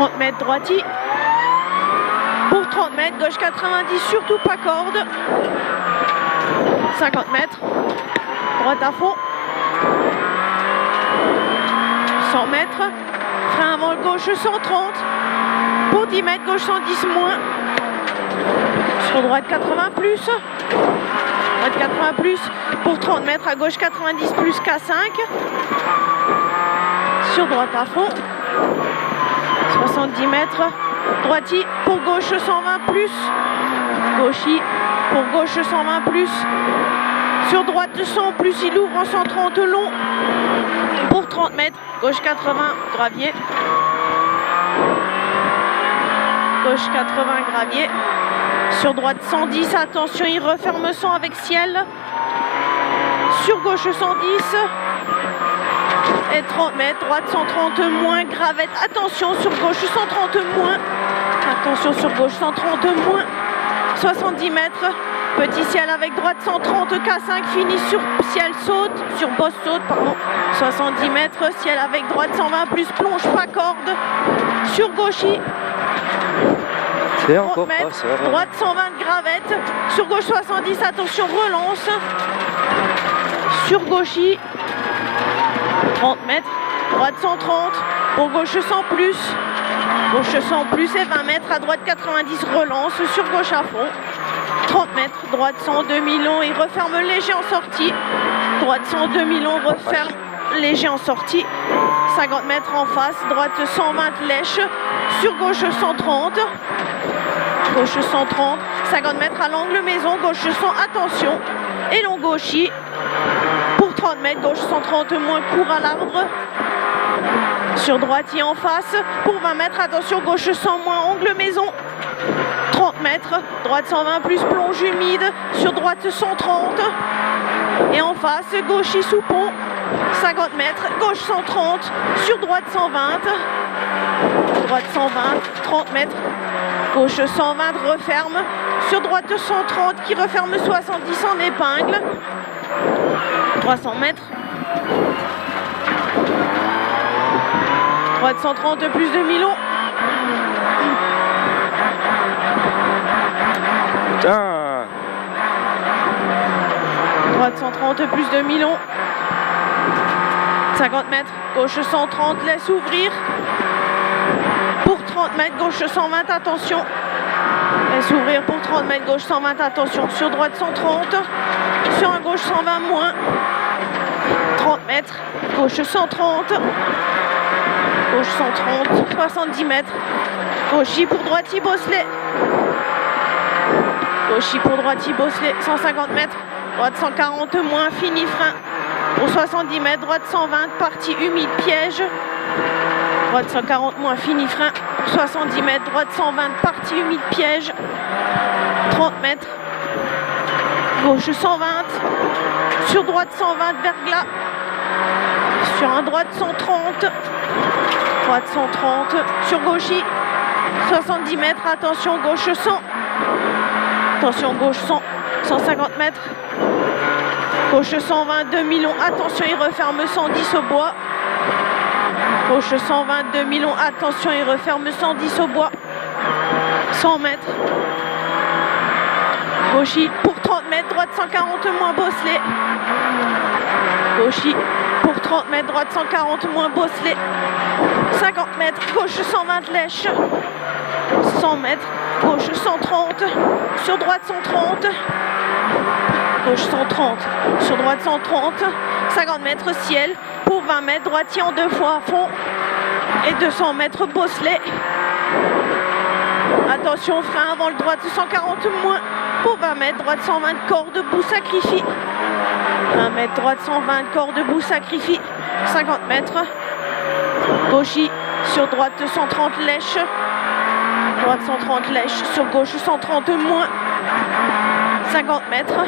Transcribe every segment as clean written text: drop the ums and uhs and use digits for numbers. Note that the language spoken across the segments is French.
30 mètres droiti. Pour 30 mètres, gauche 90, surtout pas corde. 50 mètres, droite à fond. 100 mètres, frein avant le gauche 130. Pour 10 mètres, gauche 110 moins. Sur droite 80 plus. Droite 80 plus. Pour 30 mètres, à gauche 90 plus K5. Sur droite à fond. 70 mètres. Droiti pour gauche 120 plus. Gauchi pour gauche 120 plus. Sur droite 100 plus, il ouvre en 130 long. Pour 30 mètres, gauche 80, gravier. Gauche 80, gravier. Sur droite 110, attention, il referme 100 avec ciel. Sur gauche 110. Et 30 mètres, droite 130 moins, gravette. Attention, sur gauche 130 moins. Attention, sur gauche 130 moins. 70 mètres. Petit ciel avec droite 130, K5, fini sur ciel saute, sur bosse saute, pardon. 70 mètres, ciel avec droite 120 plus, plonge pas corde. Sur gauchi. 30 mètres, droite 120 gravette. Sur gauche 70, attention, relance. Sur gauchi. 30 mètres, droite 130, pour gauche 100 plus. Gauche 100 plus et 20 mètres, à droite 90, relance, sur gauche à fond. 30 mètres, droite 100, demi-long, il referme léger en sortie. Droite 100, demi-long, referme léger en sortie. 50 mètres en face, droite 120 lèche, sur gauche 130. Gauche 130, 50 mètres à l'angle maison, gauche 100, attention. Et long gauchi. Pour 30 mètres, gauche 130 moins, court à l'arbre. Sur droitier en face, pour 20 mètres, attention, gauche 100 moins, angle maison. 30 mètres, droite 120 plus, plonge humide, sur droite 130. Et en face, gauche sous pont, 50 mètres, gauche 130, sur droite 120. Droite 120, 30 mètres, gauche 120, referme. Sur droite 130, qui referme 70 en épingle. 300 mètres. Droite 130 plus demi-long. Putain. Droite 130 plus demi-long. 50 mètres, gauche 130, laisse ouvrir. Pour 30 mètres, gauche 120, attention. Laisse ouvrir pour 30 mètres, gauche 120, attention. Sur droite 130, sur un gauche 120 moins. 30 mètres, gauche 130. Gauche 130, 70 mètres. Gauchi pour droiti, bosselet. Gauchi pour droiti, bosselet, 150 mètres. Droite 140 moins, fini frein. Pour 70 mètres, droite 120, partie humide, piège. Droite 140 moins, fini frein. 70 mètres, droite 120, partie humide, piège. 30 mètres. Gauche 120. Sur droite 120, verglas. Sur un droite 130. Droite 130. Sur gauchi. 70 mètres, attention, gauche 100. Attention, gauche 100. 150 mètres. Gauche 120, demi-long, attention, il referme 110 au bois. Gauche 120, demi-long, attention, il referme 110 au bois. 100 mètres. Gauchi pour 30 mètres, droite 140 moins, bosselet. Gauchi pour 30 mètres, droite 140 moins, bosselet. 50 mètres, gauche 120 lèche. 100 mètres, gauche 130. Sur droite 130. Gauche 130, sur droite 130, 50 mètres ciel, pour 20 mètres, droitier en deux fois à fond, et 200 mètres bosselet. Attention, frein avant le droite 140 moins, pour 20 mètres, droite 120, corps debout, sacrifie. 20 mètres, droite 120, corps debout, sacrifie. 50 mètres, gauchi, sur droite 130 lèche, droite 130 lèche, sur gauche 130 moins, 50 mètres.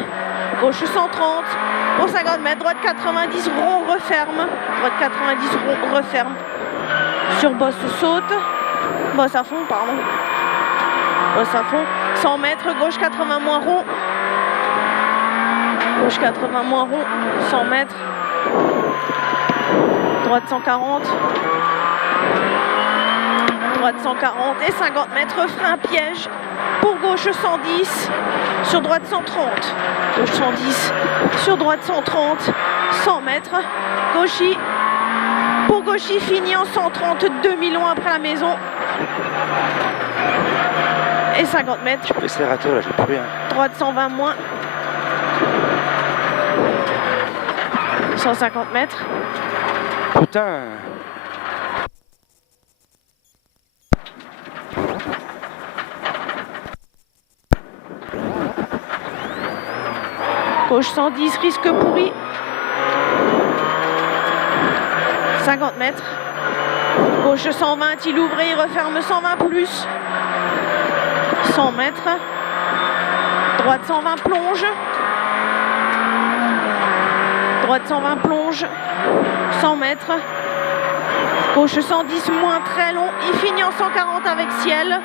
Gauche 130, pour 50 mètres, droite 90, rond, referme. Droite 90, rond, referme. Sur bosse, saute. Bosse à fond, pardon. Bosse à fond. 100 mètres, gauche 80 moins rond. Gauche 80 moins rond. 100 mètres. Droite 140. droite 140 et 50 mètres, frein piège pour gauche 110, sur droite 130, gauche 110, sur droite 130, 100 mètres, gauchis, pour gauchis fini en 130, demi-long après la maison, et 50 mètres, Je peux l'accélérateur là, j'ai plus rien. droite 120 moins, 150 mètres, Putain. gauche 110, risque pourri, 50 mètres, gauche 120, il ouvre et il referme 120 plus, 100 mètres, droite 120 plonge, droite 120 plonge, 100 mètres, gauche 110 moins très long, il finit en 140 avec ciel,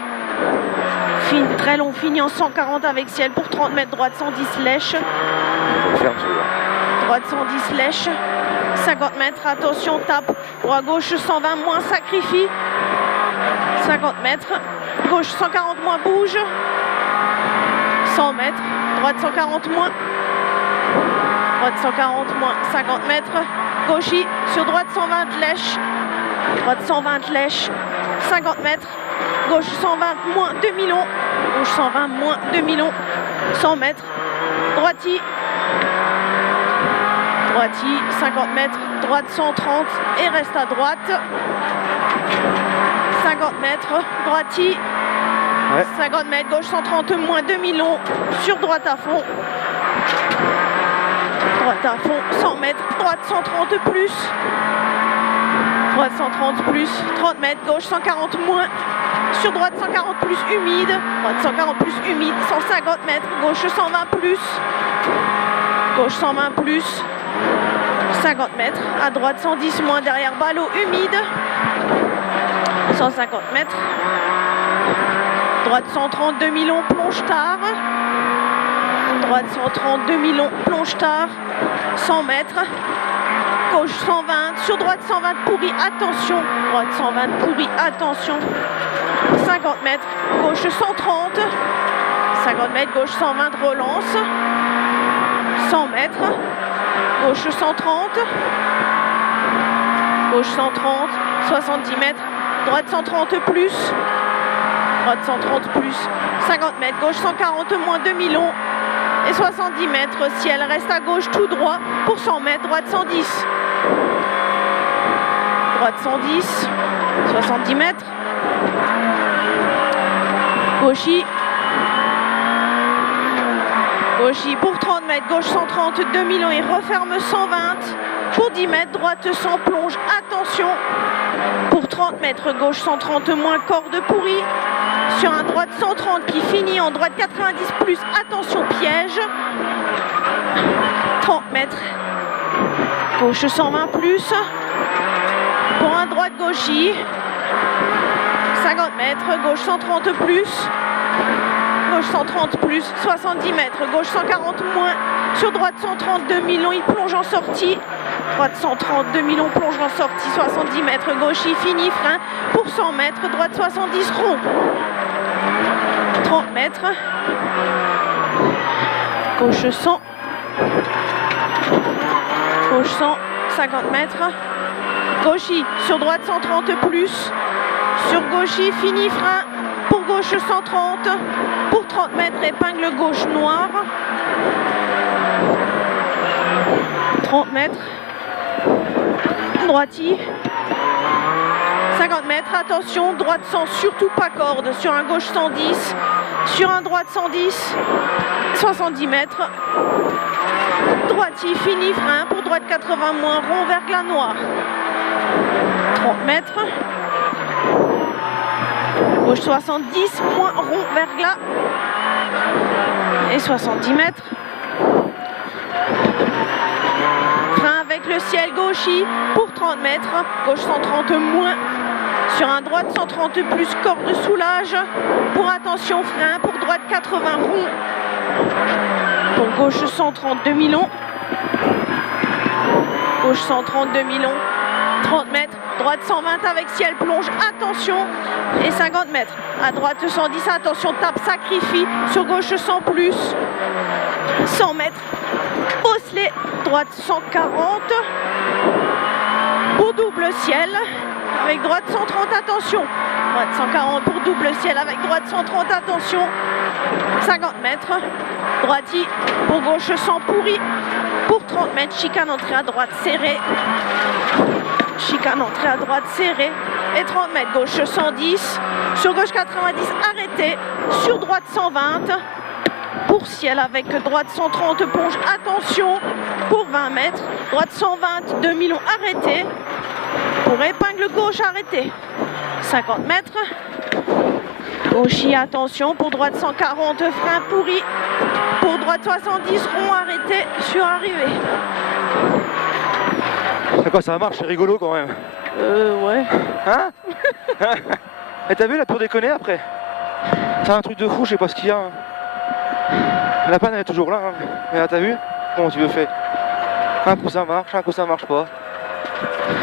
très long, finit en 140 avec ciel pour 30 mètres, droite 110 lèche, Ferme celui-là. droite 110 lèche, 50 mètres, attention tape, pour à gauche 120 moins sacrifie, 50 mètres, gauche 140 moins bouge, 100 mètres, droite 140 moins, droite 140 moins, 50 mètres, gauchis, sur droite 120 lèche, droite 120 lèche, 50 mètres, gauche 120 moins demi-long, gauche 120 moins demi-long, 100 mètres, droiti, droiti, 50 mètres, droite 130 et reste à droite, 50 mètres, droiti, Ouais. 50 mètres, gauche 130 moins demi-long, sur droite à fond, droite à fond, 100 mètres, droite 130 plus, droite 130 plus, 30 mètres, gauche 140 moins, sur droite 140 plus humide, droite 140 plus humide, 150 mètres, gauche 120 plus, gauche 120 plus, 50 mètres, à droite 110 moins derrière ballot humide, 150 mètres, droite 130 demi-long plonge tard, droite 130 demi-long plonge tard, 100 mètres, gauche 120, sur droite 120 pourri, attention, droite 120 pourri, attention, 50 mètres, gauche 130, 50 mètres, gauche 120 relance, 100 mètres, gauche 130, gauche 130, 70 mètres, droite 130 plus, droite 130 plus, 50 mètres, gauche 140 moins demi-long et 70 mètres, ciel reste à gauche tout droit pour 100 mètres, droite 110, droite 110, 70 mètres, gauchis, gauchis pour 30 mètres, gauche 130, demi-long et referme 120, pour 10 mètres, droite 100 plonge, attention, pour 30 mètres, gauche 130 moins corde pourrie, sur un droite 130 qui finit en droite 90 plus, attention piège, 30 mètres, gauche 120 plus, pour un droite gauchis, 50 mètres, gauche 130 plus, gauche 130 plus, 70 mètres, gauche 140 moins, sur droite 130 demi-long, il plonge en sortie, droite 130 demi-long plonge en sortie, 70 mètres, gauchis fini, frein, pour 100 mètres, droite 70 rond, 30 mètres, gauche 100, gauche 100, 50 mètres, gauchis, sur droite 130 plus, sur gauchis, fini, frein, pour gauche 130, pour 30 mètres, épingle gauche noire, 30 mètres, droiti, 50 mètres, attention, droite 100, surtout pas corde, sur un gauche 110, sur un droite 110, 70 mètres, droiti, fini, frein, pour droite 80 moins, rond verglas noir, 30 mètres, gauche 70, moins rond verglas, et 70 mètres, frein avec le ciel gauchis, pour 30 mètres, gauche 130 moins, sur un droite 130 plus, corde soulage, pour attention frein, pour droite 80 rond, pour gauche 130 demi-long, gauche 130 demi-long, 30 mètres, droite Droite 120 avec ciel plonge, attention. Et 50 mètres. À droite 110, attention, tape, sacrifie. Sur gauche 100 plus. 100 mètres. Osselet, droite 140. Pour double ciel. Avec droite 130, attention. Droite 140 pour double ciel avec droite 130, attention. 50 mètres. Droiti pour gauche 100 pourri. Pour 30 mètres, chicane entrée à droite serrée. Chicane entrée à droite serrée. Et 30 mètres, gauche 110. Sur gauche 90, arrêté. Sur droite 120. Pour ciel avec droite 130, plonge, attention. Pour 20 mètres. Droite 120, demi-long arrêté. Pour épingle gauche arrêté. 50 mètres. Gauchis, attention. Pour droite 140, frein pourri. Pour droite 70, rond arrêté sur arrivée. C'est quoi, ça marche, c'est rigolo quand même. Ouais. Hein? Et t'as vu là, pour déconner après? C'est un truc de fou, je sais pas ce qu'il y a. La panne elle est toujours là. Hein. Mais là, t'as vu? Comment tu veux faire? Un coup ça marche pas.